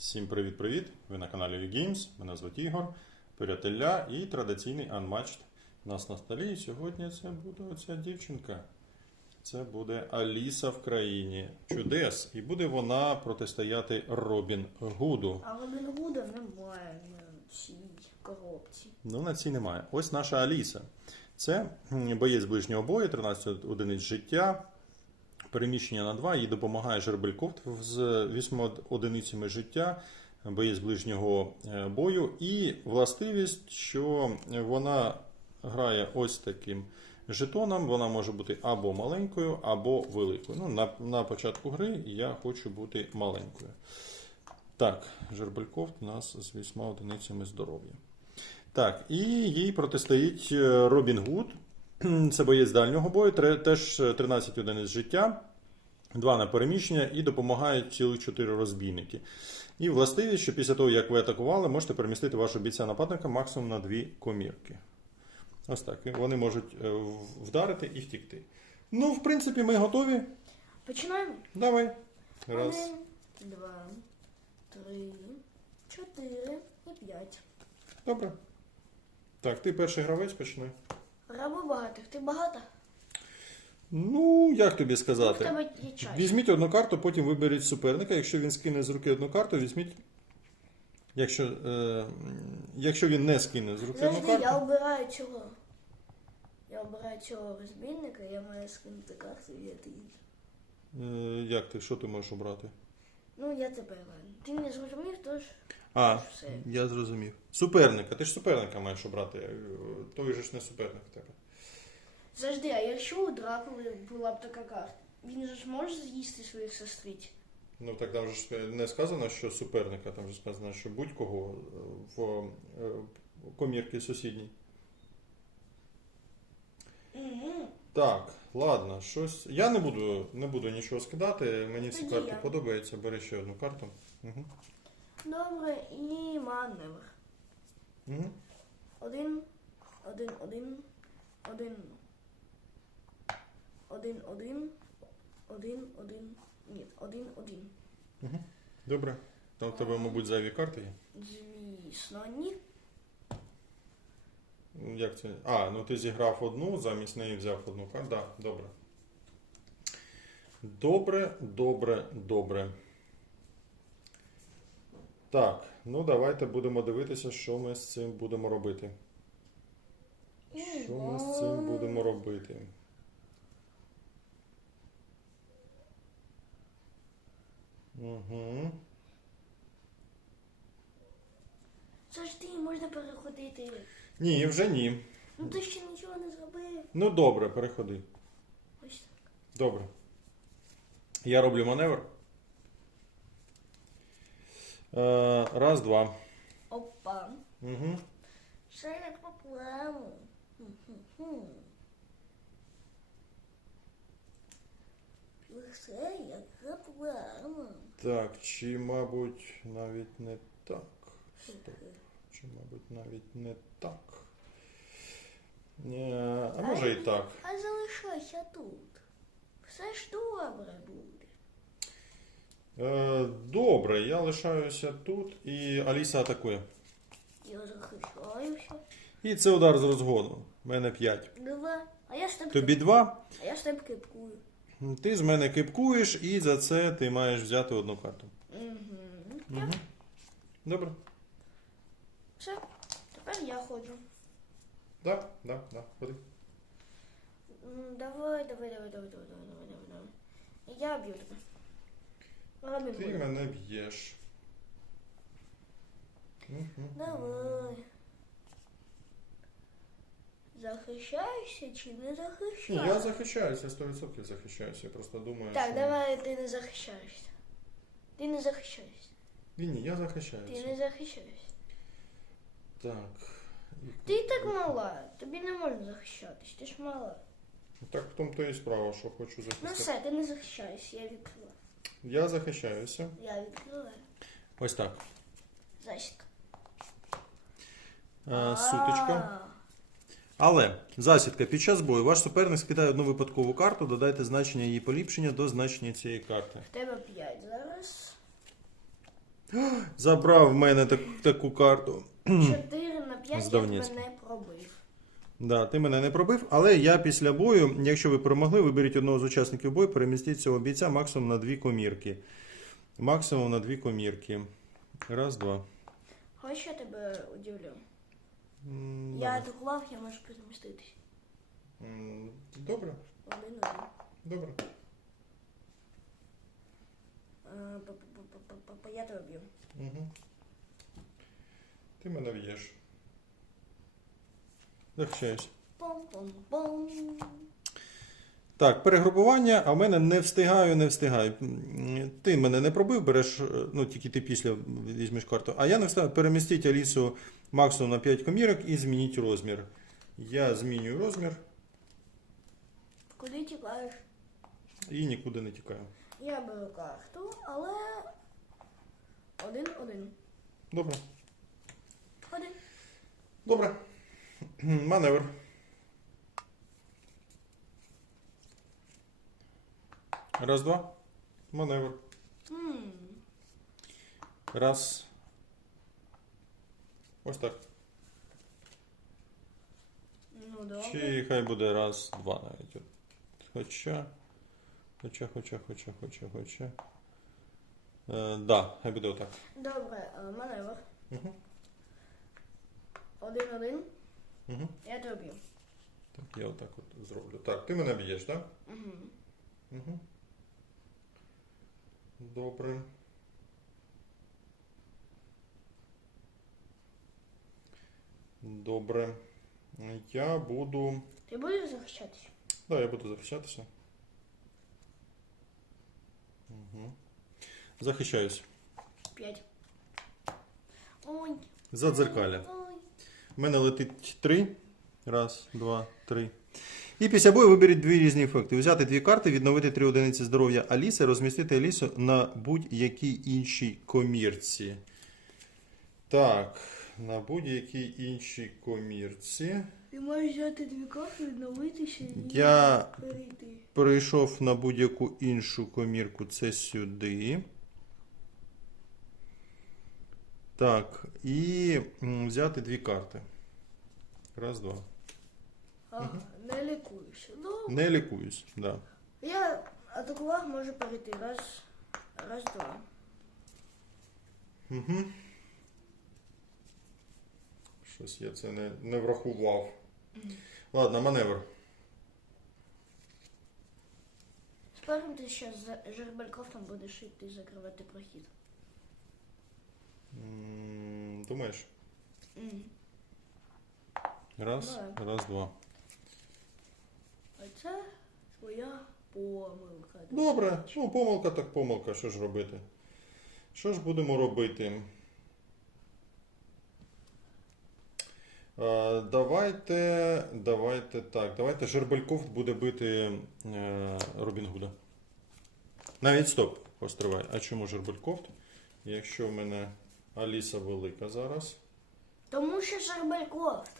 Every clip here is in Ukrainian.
Всім привіт-привіт! Ви на каналі VGames. Мене звуть Ігор, Пирятеля і традиційний Unmatched у нас на столі. І сьогодні це буде оця дівчинка. Це буде Аліса в країні чудес. І буде вона протистояти Робін Гуду. А Робін Гуда немає на цій коробці. Ну, на цій немає. Ось наша Аліса. Це боєць ближнього бою, 13 одиниць життя. Переміщення на 2, їй допомагає Жербелькофт з 8 одиницями життя, боєць ближнього е, бою. І властивість, що вона грає ось таким жетоном. Вона може бути або маленькою, або великою. Ну, на, на початку гри я хочу бути маленькою. Так, Жербелькофт у нас з 8 одиницями здоров'я. Так, і їй протистоїть е, Робін Гуд. Це боєць дальнього бою, теж е, 13 одиниць життя, 2 на переміщення і допомагають цілих 4 розбійники. І властивість, що після того, як ви атакували, можете перемістити вашого бійця нападника максимум на 2 комірки. Ось так. Вони можуть е, вдарити і втікти. Ну, в принципі, ми готові. Починаємо. Давай. Раз. Один, два, три, чотири і п'ять. Добре. Так, ти перший гравець почни. Раби багатих. Ти багата? Ну, як тобі Ну, в сказати? тебе є час. Візьміть одну карту, потім виберіть суперника. Якщо він скине з руки одну карту, візьміть. Якщо, е, якщо він не скине з руки одну Завжди я обираю цього. Я обираю цього розбійника, я маю скинути карту і я ти іншу. Е, як ти, що ти можеш обрати? Ну, я тебе граю. Ти не зрозумів, тож А, все. я зрозумів. Суперника. Ти ж суперника маєш обрати. е, Той же ж не суперник в тебе. Завжди, а якщо у Дракули була б така карта, він же ж може з'їсти своїх сестриць? Ну так там же ж не сказано, що суперника, там же сказано, що будь-кого е, в е, комірки сусідній. Угу. Так, ладно, щось. Я не буду, не буду нічого скидати. Мені всі Тоді карти я. подобаються. Бери ще одну карту. Угу. Добре, і маневр. Угу. Один, один, один, один, один, один, один, один, ні, один, один. Угу. Добре. Там в тебе, мабуть, зайві карти є. Звісно, ні. Як це? А, ну ти зіграв одну, замість неї взяв одну карту. Да, добре. Добре, добре, добре. Так, ну давайте будемо дивитися, що ми з цим будемо робити. Що ми з цим будемо робити? Угу. Завжди можна переходити. Ні, вже ні. Ну ти ще нічого не зробив. Ну добре, переходи. Ось так. Добре. Я роблю маневр. Е, раз, два. Опа. Угу. Все як по плану. Хм-хм-хм. Все як по плану. Так, чи, мабуть, навіть не так. Стоп. Чи, мабуть, навіть не так. Е, а може і так. А залишайся тут. Все ж добре буде. Е, добре, я лишаюся тут і Аліса атакує. Я захищаюся. І це удар з розгону. У мене 5. Два. А я ж тебе Тобі 2. А я ж тебе кипкую. Ти з мене кипкуєш і за це ти маєш взяти одну карту. Угу. Угу. Добре. Все, тепер я ходжу. Так, так, так, ходи. Давай, давай, давай, давай, давай, давай, давай, давай. давай. Я б'ю тебе. Робін Ти Гуд. мене б'єш. Мгм. Давай. Захищаєшся чи не Ні, захищаєшся? я захищаюся, 100% захищаюся. Я просто думаю, Так, що... давай ти не захищаєшся. Ти не захищаєшся. Ні, ні, я Ти захищаюся. не захищаєшся. Так. І- Ти так мала, тобі не можна захищатись, ти ж мала. Так в тому то і справа, що хочу Ну захистити. все, ти не захищаєшся, я відкрила. Я захищаюся. Я відкрила. Ось так. Засідка. Е, сутичка. Але засідка під час бою ваш суперник скидає одну випадкову карту, додайте значення її поліпшення до значення цієї карти. В тебе 5 зараз. Забрав в мене так, таку карту. 4 на 5 я З тебе Донецька. Да, ти мене не пробив, але я після бою, якщо ви перемогли, виберіть одного з учасників бою, перемістіть цього бійця максимум на дві комірки. Максимум на дві комірки. Раз, два. Хочеш я тебе удивлю? М, Я давай. атакував, я можу переміститись. М, Добре, Один один. добре. Е, Я тебе б'ю. Угу. Ти мене б'єш. Захищаюсь. Так, перегрупування, а в мене не встигаю, не встигаю. Ти мене не пробив, береш, е, ну тільки ти після візьмеш карту. А я не встигаю. Перемістіть Алісу максимум на 5 комірок і змініть розмір. Я змінюю розмір Куди тікаєш? і нікуди не тікаю. Я беру карту, але один-один. Добре. Один. Добре. Маневр. Раз, два. Маневр. Раз. Ось так. Ну добре. Чи хай буде раз, два навіть. От. Хоча. Хоча, хоча, хоча, хоча, хоча. Е, да, хай буде отак. Добре, е, маневр. Угу. Один-один. Угу. Я тебе б'ю. Так, я отак от зроблю. Так, ти мене б'єш, так? Угу. Угу. Добре. Добре. Я буду. Ти будеш захищатися? Да, я буду захищатися. Угу. Захищаюсь. П'ять. Ой. За дзеркаля. Ой. У мене летить три. Раз, два, три. І після бою виберіть дві різні ефекти. Взяти дві карти, відновити три одиниці здоров'я Аліси, розмістити Алісу на будь-якій іншій комірці. Так, на будь-якій іншій комірці. Ти маєш взяти дві карти, відновитися і Я перейти. перейшов на будь-яку іншу комірку, це сюди. Так, і взяти дві карти. Раз, два. Ага, не лікуєшся. Ну, Не лікуюсь, да. я атакував, можу перейти. Раз, раз, два. Угу. Щось я це не, не врахував. Ладно, маневр. Спершу ти ще з Жербелькофтом будеш йти закривати прохід. М, Думаєш? М. Раз, Давай. раз, два. А це твоя помилка. Добре, ну помилка так помилка, що ж робити? Що ж будемо робити? Е, давайте, давайте так, давайте Жербелькофт буде бити е, Робін Гуда. Навіть стоп, постривай. А чому Жербелькофт? Якщо в мене Аліса велика зараз. Тому що Жербелькофт.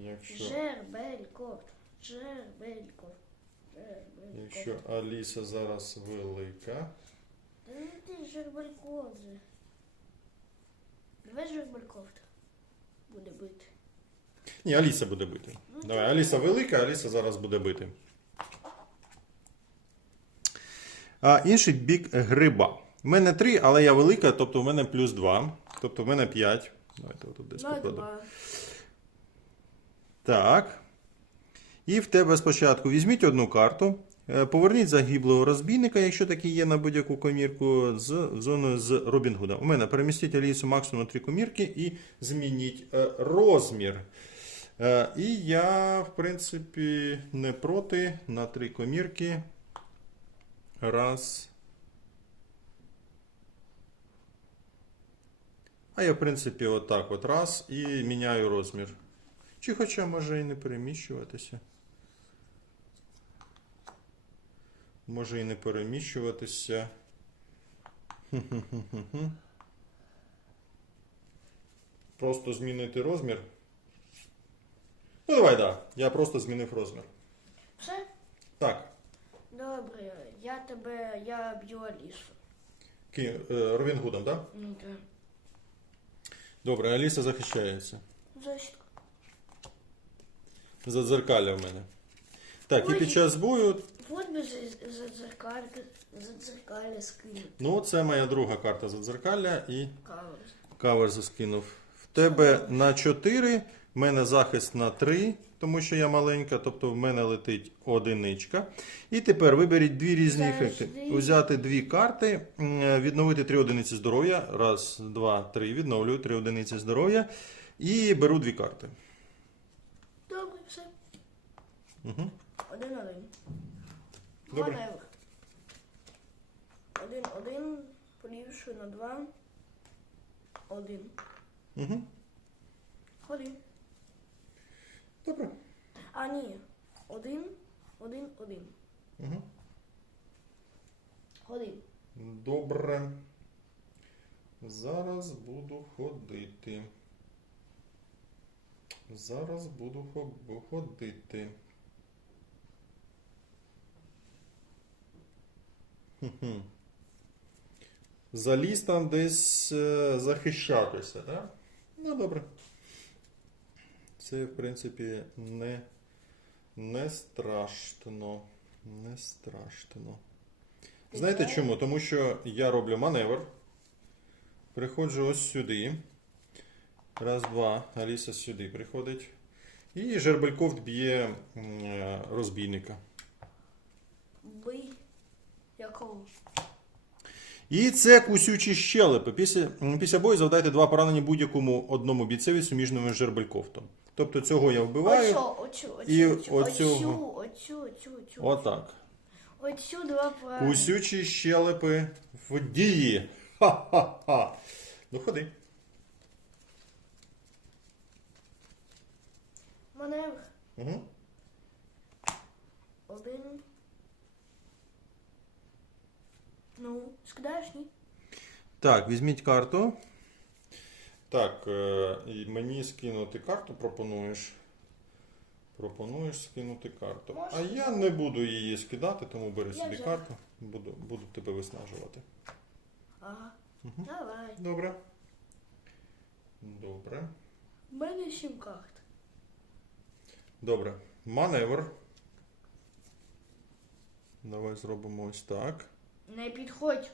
Якщо, Жербелькофт. Жербелькофт. Жербелькофт. якщо Аліса зараз велика. Та ну ти Жербелькофт же. Давай Жербелькофт буде бити. Ні, Аліса буде бити. Давай, Аліса велика, Аліса зараз буде бити. А інший бік гриба. У мене три, але я велика, тобто в мене плюс два. Тобто в мене п'ять. Давайте отут десь На покладу. Так. І в тебе спочатку візьміть одну карту. е, Поверніть загиблого розбійника, якщо такий є на будь-яку комірку, з в зону з Робін Гуда. У мене перемістіть Алісу максимум на три комірки і змініть е, розмір. Е, і я, в принципі, не проти на три комірки. Раз. А я, в принципі, отак от раз і міняю розмір. Чи хоча може і не переміщуватися. Може і не переміщуватися. Просто змінити розмір. Ну, давай, так. Да. Я просто змінив розмір. Все? Так. Добре, я тебе, я б'ю Алісу. Е, Робін Гудом, так? Да? Ну так. Добре, Аліса захищається. Защитка. Задзеркалля в мене. Так, і Ой. під час бою, Вот би за, за дзеркалька, за дзеркалья скинути. ну, це моя друга карта задзеркалля і Кавер. кавер заскинув. В тебе на 4, в мене захист на 3, тому що я маленька, тобто в мене летить одиничка. І тепер виберіть дві різні ефекти. Взяти дві карти, відновити 3 одиниці здоров'я. Раз, два, три. Відновлюю 3 одиниці здоров'я. І беру дві карти. Добре, все. Угу. Один-один. Добре. Маневр. Один-один. Поліпшую на два. Один. Угу. Ходи. Добре. А, ні. Один. Один, один. Угу. Ходи. Добре. Зараз буду ходити. Зараз буду хо- ходити. Хм-хм. Заліз там десь е, захищатися, так? Ну, добре. Це, в принципі, не, не страшно. Не страшно. Знаєте чому? Тому що я роблю маневр. Приходжу ось сюди. Раз, два. Аліса сюди приходить. І Жербельков б'є е, розбійника. Бий. Якого? І це кусючі щелепи. Після, після бою завдайте два поранення будь-якому одному бійцеві суміжними з Жербельковтом. Тобто цього я вбиваю. Оцю, оцю, оцю, І оцю, оцього. оцю, оцю, оцю. Отак. Оцю два правильно. Кусючі щелепи в дії. Ха-ха-ха. Ну ходи. Маневр. Угу. Один. Ну, скидаєш, ні? Так, візьміть карту. Так, е, і мені скинути карту пропонуєш. Пропонуєш скинути карту. Можна. А я не буду її скидати, тому бери Я собі вже. карту. Буду, буду тебе виснажувати. Ага. Давай. Добре. Добре. У мене сім карт. Добре. Маневр. Давай зробимо ось так. Не підходь.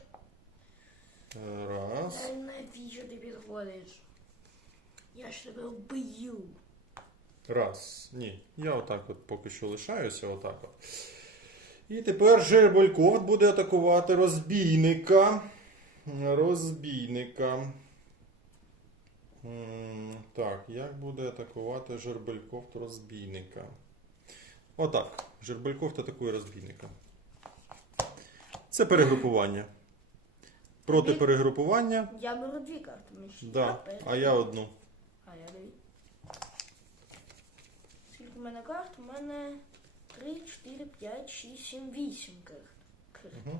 Раз. Навіщо ти підходиш? Я ж тебе вбию. Раз. Ні. Я отак от поки що лишаюся, отак от. І тепер Жербольков буде атакувати розбійника. Розбійника. Так, як буде атакувати Жербельков розбійника? Отак. Жербельков атакує розбійника. Це перегрупування. Проти Він- перегрупування. Я беру дві карти. ж Да. А я одну. А я дві. Скільки в мене карт? У мене 3, 4, 5, 6, 7, 8 карт. Карт. Угу.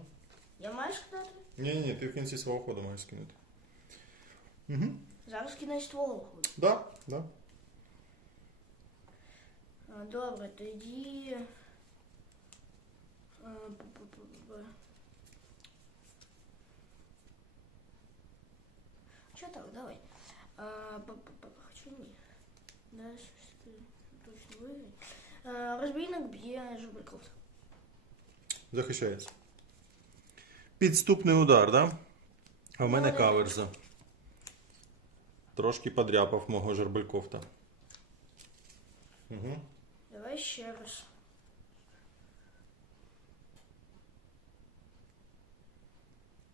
Я маю скидати? Ні, ні, ти в кінці свого ходу маєш скинути. Угу. Зараз кінець твого ходу. Да, да. А, Добре, тоді. а, б-б-б-б. Що так, давай. А, Хоча ні. Далі щось точно виграє. А, Розбійник б'є Жубриков. Захищається. Підступний удар, да? А в мене Молодець. каверза. Трошки подряпав мого жербелькофта. Угу. Давай ще раз.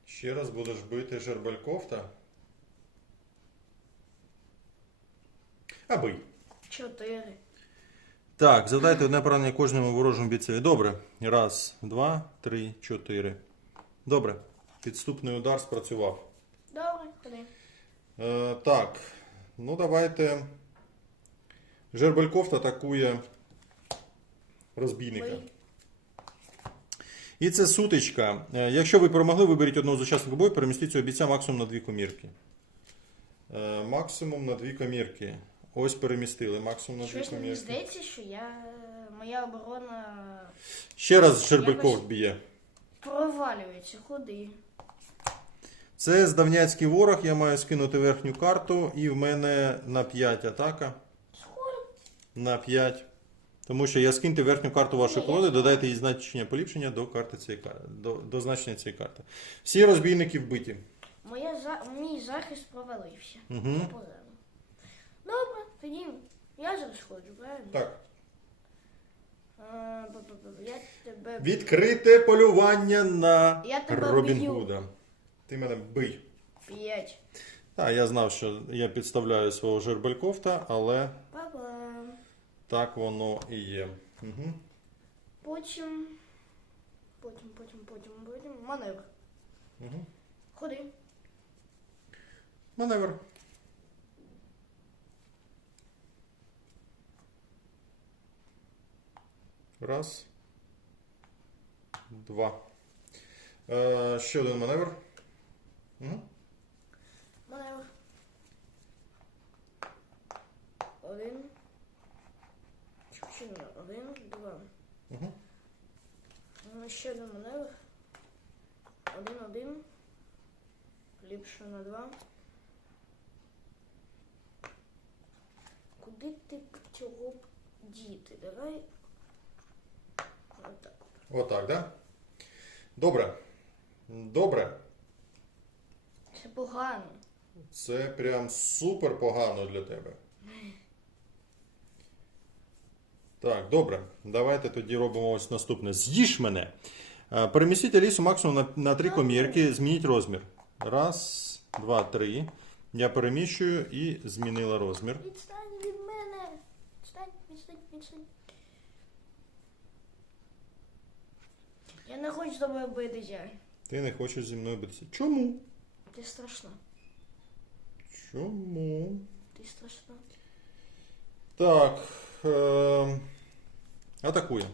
Ще раз будеш бити жербелькофта. А бий. Чотири. Так, задайте одне поранення кожному ворожому бійцеві. Добре. Раз, два, три, чотири. Добре. Підступний удар спрацював. Добре, ходи. Е, так, ну давайте. Жербелькофт атакує розбійника. Бий. І це сутичка. Е, Якщо ви перемогли, виберіть одного з учасників бою, перемістіть цього бійця максимум на дві комірки. Е, максимум на дві комірки. Ось перемістили максимум на дві Щось мені здається, що я. Моя оборона Ще раз Жербелькофт Якось- б'є. провалюється, ходи. Це здавняцький ворог, я маю скинути верхню карту, і в мене на 5 атака. Сходу. На 5. Тому що я скиньте верхню карту вашої колоди, додайте їй значення поліпшення до карти цієї карти, до, до значення цієї карти. Всі розбійники вбиті. Моя за... Мій захист провалився. Угу. Добре, тоді я зараз ходжу, правильно? Так. Я тебе Відкрите полювання на Я тебе Робін б'ю. Гуда. Ти мене бий. п'ять. Так, я знав, що я підставляю свого жербелькофта, але Па-па. так воно і є. Угу. Потім. Потім, потім, потім, потім. Маневр. Угу. Ходи. Маневр. Раз. Два. Е, ще один маневр. Угу. Маневр. Один. Ще не один, два. Угу. Ну, Ще один маневр. Один, один. Ліпше на два. Куди ти цього діти? Давай. Отак. Да? Добре. Добре. Це погано. Це прям супер погано для тебе. Так, добре. Давайте тоді робимо ось наступне. З'їж мене. Е, Перемістіть Алісу максимум на, на три комірки, змініть розмір. Раз, два, три. Я переміщую і змінила розмір. Я не хочу з тобою битися. Ти не хочеш зі мною битися. Чому? Ти страшна. Чому? Ти страшна. Так. Е, атакує.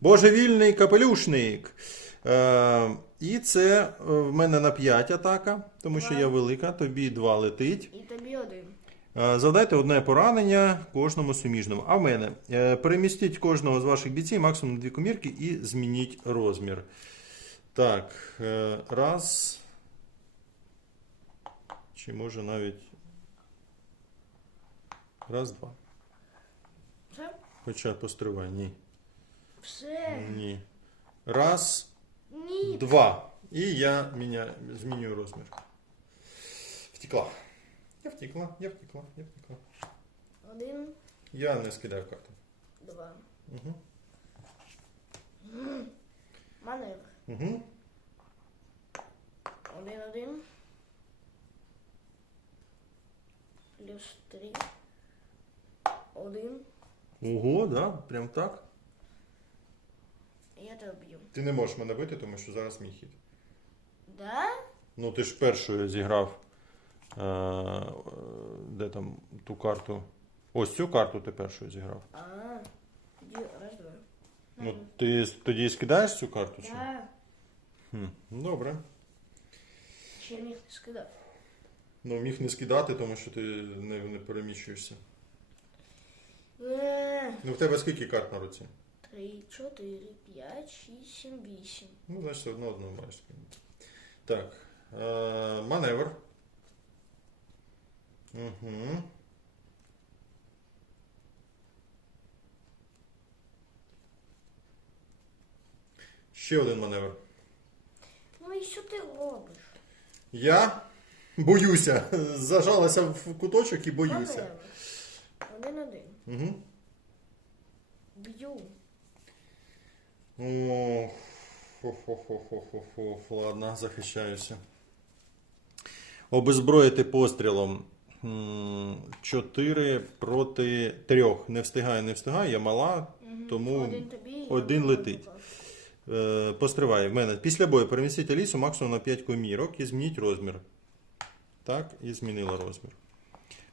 Божевільний капелюшник. Е, і це е, в мене на 5 атака, тому що я велика, тобі 2 летить. І Завдайте одне поранення кожному суміжному. А в мене е, перемістіть кожного з ваших бійців максимум на дві комірки і змініть розмір. Так, е, раз. Чи може навіть. Раз, два. Все? Хоча постривай, ні. Все. Ні. Раз, Ні. два. І я міня... змінюю розмір. Втекла. Я втекла, я втекла, я втекла. Один, Я не скидаю карту. два. Угу. Маневр. Угу. Один, один. Плюс три. Один. Ого, да? Прям так? Я тебе б'ю. Ти не можеш мене бити, тому що зараз мій хід. Да? Ну, ти ж першою зіграв. Е, де там ту карту? Ось цю карту ти першою зіграв. А, тоді раз, два. Ну, ти тоді скидаєш цю карту? Чи? Да. Хм, добре. Ще міг не скидав. Ну, міг не скидати, тому що ти не, не переміщуєшся. Е, Ну, в тебе скільки карт на руці? Три, чотири, п'ять, шість, сім, вісім. Ну, значить, все одно одну маєш скинути. Так. Е, маневр. Угу. Ще один маневр. Ну і що ти робиш? Я боюся. Зажалася в куточок і боюся. Один-один. Угу. Б'ю. О, фу-фу-фу-фу-фу-фу. Ладно, захищаюся. Обезброїти пострілом. 4 проти 3. Не встигаю, не встигаю, я мала, тому один тобі. один летить. Е, постриває. В мене після бою перемістіть Алісу максимум на 5 комірок і змініть розмір. Так, і змінила розмір.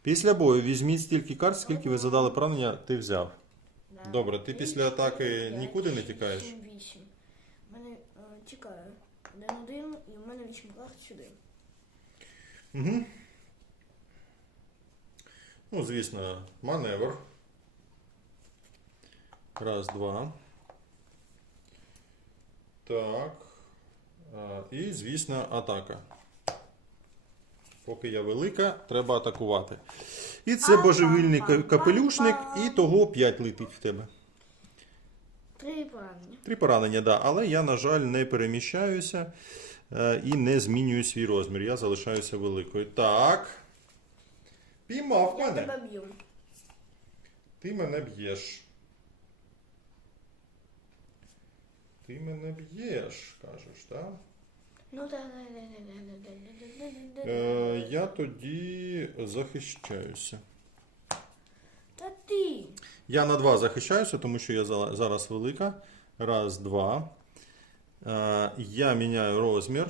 Після бою візьміть стільки карт, скільки ви задали поранення, ти взяв. Добре, ти після атаки нікуди не тікаєш? шість, сім, Вісім. У мене е, тікаю. Один-один, і в мене вісім карт сюди. Угу. Ну, звісно, маневр. Раз, два. Так. І, звісно, атака. Поки я велика, треба атакувати. І це божевільний капелюшник, і того 5 летить в тебе. Три поранення. Три поранення, да. Але я, на жаль, не переміщаюся е, і не змінюю свій розмір. Я залишаюся великою. Так. Піймав Я мене. тебе б'ю. Ти мене б'єш. Ти мене б'єш, кажеш, так? Ну так, Е, я тоді захищаюся. Та ти. Я на два захищаюся, тому що я зала- зараз велика. Раз, два. Е, я міняю розмір.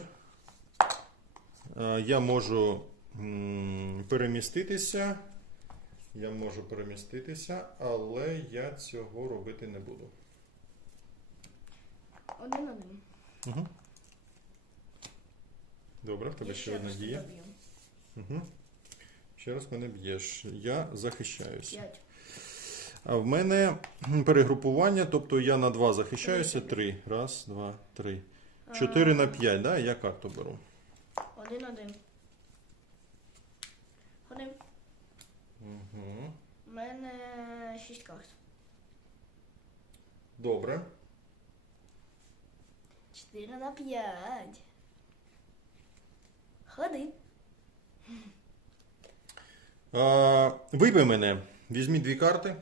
Е, я можу переміститися. Я можу переміститися, але я цього робити не буду. Один один. Угу. Добре, в тебе ще одна дія. Угу. Ще раз мене б'єш. Я захищаюся. П'ять. А в мене перегрупування, тобто я на два захищаюся. Три. Раз, два, три. Чотири на п'ять, да? Я карту беру. Один один. Один. Угу. У мене шість карт. Добре. Чотири на п'ять. Ходи. А, вибий мене. Візьміть дві карти.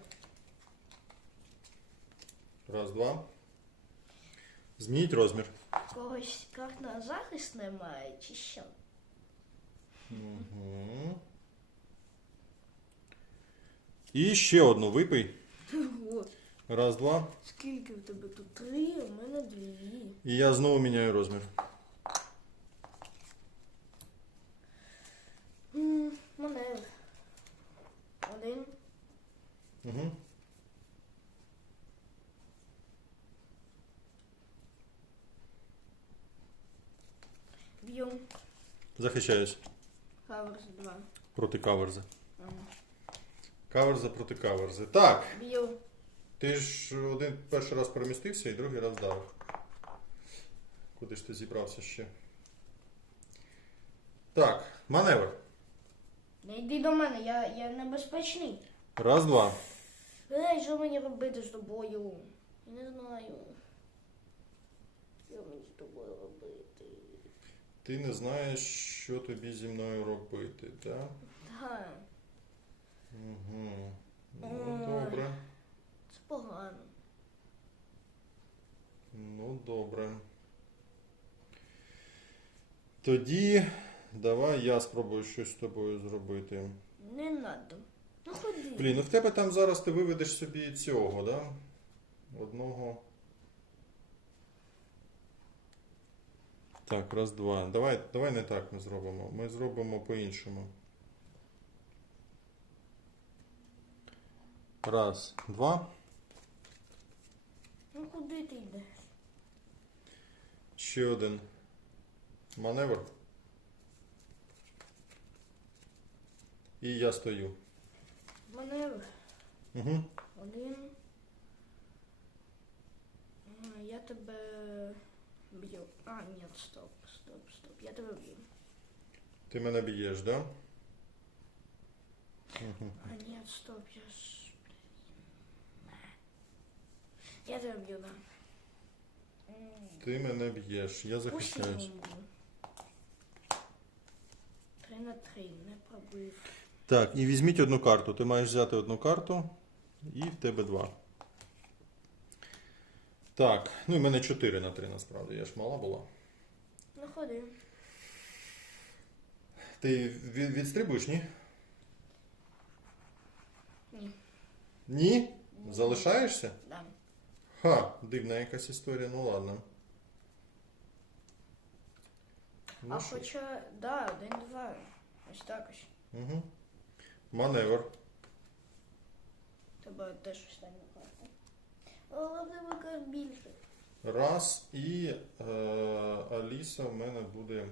Раз, два. Змініть розмір. Когось карт на захист немає, чи що? Угу. І ще одну випий. Раз, два. Скільки в тебе тут? Три, у мене дві. І я знову міняю розмір. Маневр. Один. Угу. Б'ю. Захищаюсь Хаверс два. проти каверзи. Каверза проти каверзи. Так. Б'ю. Ти ж один перший раз перемістився і другий раз дав. Куди ж ти зібрався ще? Так, маневр. Не йди до мене, я, я небезпечний. Раз, два. Ей, що мені робити з тобою? Я не знаю. Що мені з тобою робити? Ти не знаєш, що тобі зі мною робити, так? Так, Угу. Ну, Ой. добре. це погано. Ну, добре. Тоді давай я спробую щось з тобою зробити. Не надо. Ну ходи. Блін, ну в тебе там зараз ти виведеш собі цього, да? Одного. Так, раз, два. Давай, давай не так ми зробимо. Ми зробимо по-іншому. Раз, два. Ну куди ти йдеш? Ще один маневр. І я стою. Маневр. Угу. Один. А, Я тебе б'ю. А, ні, стоп, стоп, стоп. Я тебе б'ю. Ти мене б'єш, да? Угу. А, ні, стоп, я ж. блін. Я тебе б'ю, да. Ти мене б'єш, я захищаюсь. Три на три, не пробив. Так, і візьміть одну карту. Ти маєш взяти одну карту, і в тебе два. Так, ну і в мене 4 на 3 насправді, я ж мала була. Ну ходи. Ти від, відстрибуєш, ні? Ні. Ні? Залишаєшся? Да. Ха, дивна якась історія, ну ладно. Ну, а що? хоча, да, один-два. Ось так ось. Угу. Маневр. Тебе теж остання карта. Але в тебе більше. Раз і е, Аліса в мене буде.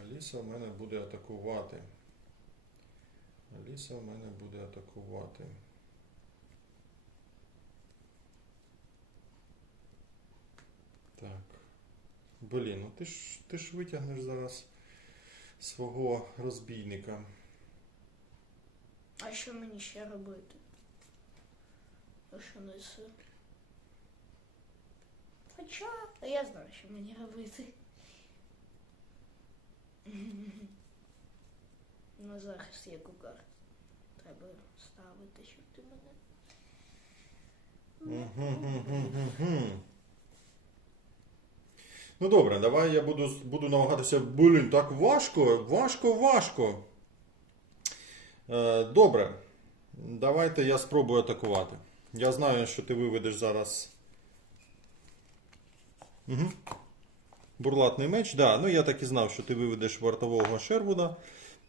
Аліса в мене буде атакувати. Аліса в мене буде атакувати. Так. Блін, ну ти ж, ти ж витягнеш зараз свого розбійника. А що мені ще робити? А що неси? Хоча я знаю, що мені робити. На захист яку карту треба ставити, щоб ти мене. Ну добре, давай я буду, буду намагатися. Блін, так важко, важко, важко. Е, добре. Давайте я спробую атакувати. Я знаю, що ти виведеш зараз. Угу. Бурлатний меч, да. Ну я так і знав, що ти виведеш вартового Шервуда.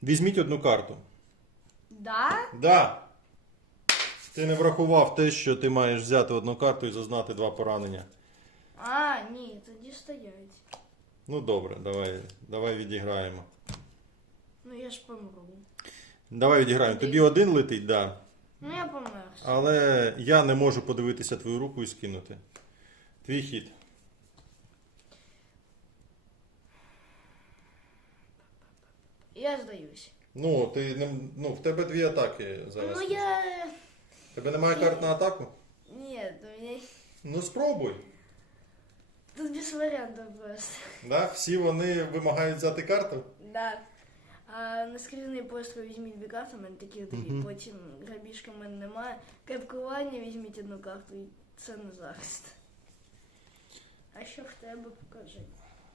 Візьміть одну карту. Да? Да. Ти не врахував те, що ти маєш взяти одну карту і зазнати два поранення. А, ні, тоді стоять. Ну добре, давай, давай відіграємо. Ну я ж помру. Давай відіграємо. Тобі один летить, да. Ну я помер. Але я не можу подивитися твою руку і скинути. Твій хід. Я здаюсь. Ну, ти не, ну, в тебе дві атаки зараз. Ну я. Тебе немає карт на атаку? Нет, у меня Ну спробуй. Тут без варіантів просто. Да? Всі вони вимагають взяти карту. Да. А наскрізний просто візьміть дві карти, у мене такі дві, Мгм. потім грабіжки в мене немає. Кепкування візьміть одну карту і це не захист. А що в тебе покажи?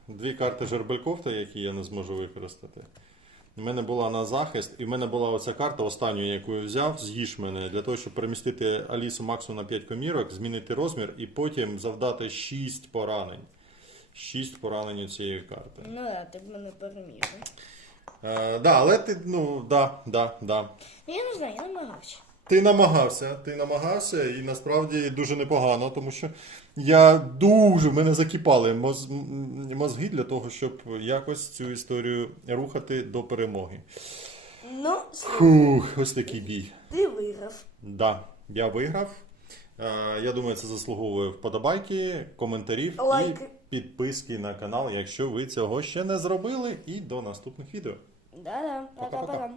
Дві карти Жербелькофта, які я не зможу використати. У мене була на захист, і в мене була оця карта, останню, яку я взяв, з'їж мене, для того, щоб перемістити Алісу Максу на 5 комірок, змінити розмір і потім завдати 6 поранень. 6 поранень у цієї карти. Ну да, ти б мене переміг. Е, да, але ти, ну, да, да, да. Ну я не знаю, я намагався. Ти намагався, ти намагався, і насправді дуже непогано, тому що я дуже в мене закипали моз, мозги для того, щоб якось цю історію рухати до перемоги. Ну, Фух, ось такий бій. ти виграв. Да, я виграв. Е, Я думаю, це заслуговує вподобайки, коментарів Лайки. і підписки на канал, якщо ви цього ще не зробили. І до наступних відео. Да-да, Пока-пока. пока-пока.